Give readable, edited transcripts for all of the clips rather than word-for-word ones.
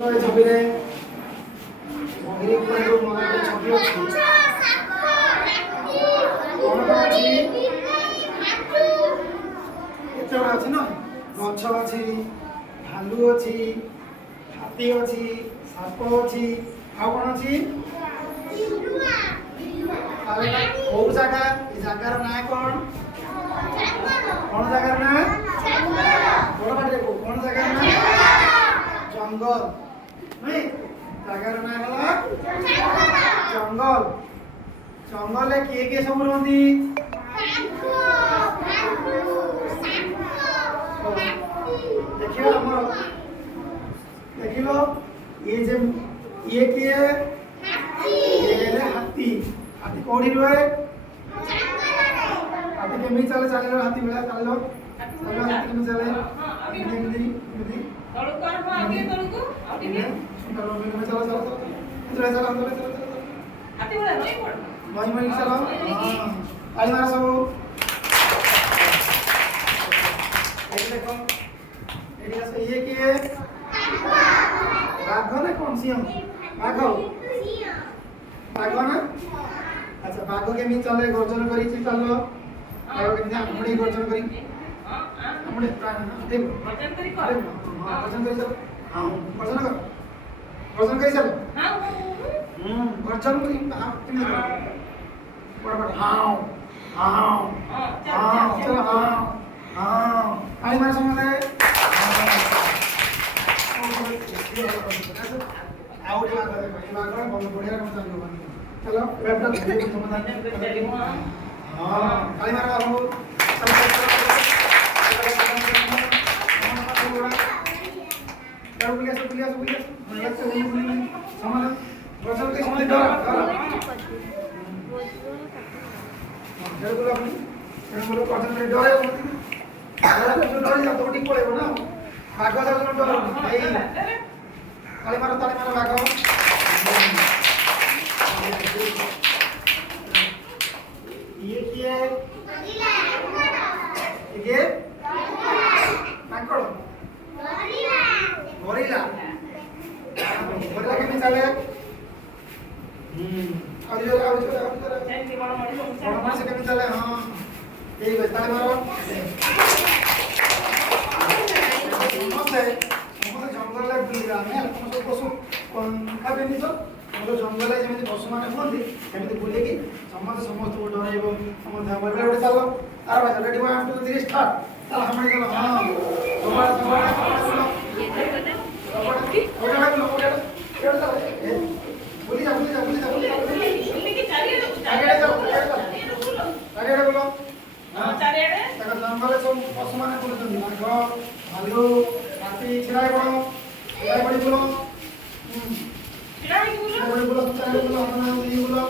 छवि बही उपरे छवि अच्छी ना गछ अच्छी भालू अच्छी हाथी अच्छी साप अच्छी आउ कौन अच्छी कौ जगह जगार ना कौन कौन जगार ना बड़ पाटे कौन जगार ना जंगल नहीं जगार ना है जंगल जंगल किए सब रही देखियो देखिलो ये किए हाथी हाथी कौड़ी रहे हाथी केमी चले चले हाथी बेला चलो चलो हाथी केमी चले चलो चलो चलो चलो हाथी बेला नहीं मई चलो ताली मारो सब देखो ये किए बाघ ना कौन सिंह बाघ बाघ ना अच्छा बाघ केमी चले गर्जन करी चलो बाघ केमी हमड़ी गर्जन करी हमड़ी देव गर्जन करी कर गर्जन करी चलो हां गर्जन कर गर्जन करी चलो हां गर्जन करी तुम बड़ बड़ हां हां चलो हां हां आई मार समझ आउट मार दे भाई मार कर बहुत बढ़िया काम चल रहा है चलो लैपटॉप समाधान हां आई मार बाबू चलो पुलिस समाधान बचल के समझ डर डर बोलो अपनी डर बोलो कौन डर है डर जा तो ठीक पड़ेगा ना बाघ जा डर नहीं ताली मारो बाघ ये किए ये माकड़ गोरिल्ला गोरिल्ला के चले बड़ से के चले हां ठीक है ताली मारो जंगल पशु खाबेनि तो जंगल जमी पशु मैंने कहते सेमती बुलिकी समस्त समस्त डर समस्त गोटे चलो तार बाज रेडी 1 2 3 स्टार्ट चल हम चलो हां जंगल सब पशु मैंने बुलुंट बाघ भालू हाथी छिड़ा बड़ी बोलो बड़ी बोलो चारे बोलो अपना नहीं बोलो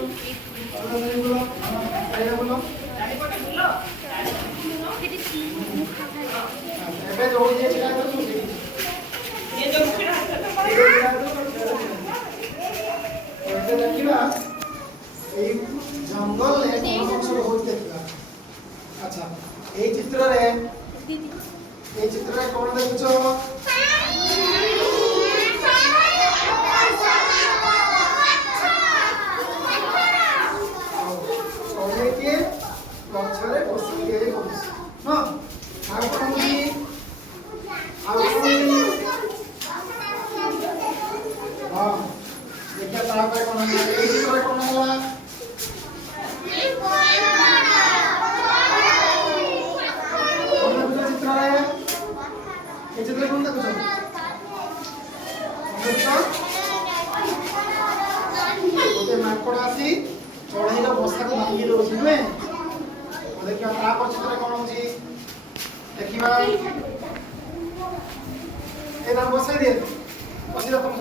अपना नहीं बोलो चारे बोलो एबे जो ये छिड़ा तो ये जो छिड़ा तो देखिबा এই জঙ্গল রে কোন অংশ হইতেଥିଲା আচ্ছা এই চিত্রে কোন দেখছো गछरे बसिके होइस हां आ कोन की हां देखा ता पे कोन ए चित्र कोन होला ये चित्र कोन देखो गोटे माकड़ आसी चढ़ईर बसा को भांगी दउछि नुहे देखिए तापर चित्र कौन होची देखिबा ए नाम बसाई दे बसी रखम